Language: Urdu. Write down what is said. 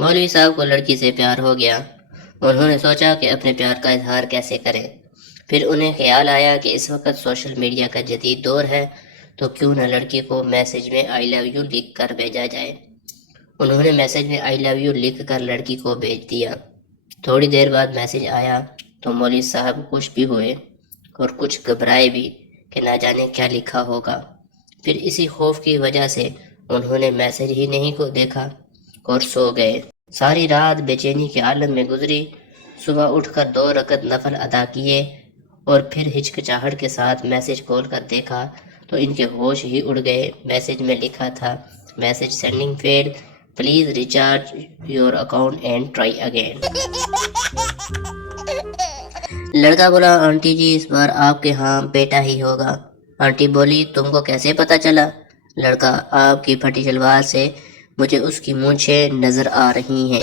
مولوی صاحب کو لڑکی سے پیار ہو گیا۔ انہوں نے سوچا کہ اپنے پیار کا اظہار کیسے کریں۔ پھر انہیں خیال آیا کہ اس وقت سوشل میڈیا کا جدید دور ہے، تو کیوں نہ لڑکی کو میسج میں آئی لو یو لکھ کر بھیجا جائے۔ انہوں نے میسج میں آئی لو یو لکھ کر لڑکی کو بھیج دیا۔ تھوڑی دیر بعد میسج آیا تو مولوی صاحب خوش بھی ہوئے اور کچھ گھبرائے بھی کہ نہ جانے کیا لکھا ہوگا۔ پھر اسی خوف کی وجہ سے انہوں نے میسج ہی نہیں کو دیکھا اور سو گئے۔ ساری رات بے چینی کے عالم میں گزری۔ صبح اٹھ کر 2 رکعت نفل ادا کیے اور پھر ہچکچاہٹ کے ساتھ میسج کھول کر دیکھا تو ان کے ہوش ہی اڑ گئے۔ میسج میں لکھا تھا، message sending fail, please recharge your account and try again. لڑکا بولا، آنٹی جی اس بار آپ کے ہاں بیٹا ہی ہوگا۔ آنٹی بولی، تم کو کیسے پتا چلا؟ لڑکا، آپ کی پھٹی شلوار سے مجھے اس کی مونچھیں نظر آ رہی ہیں۔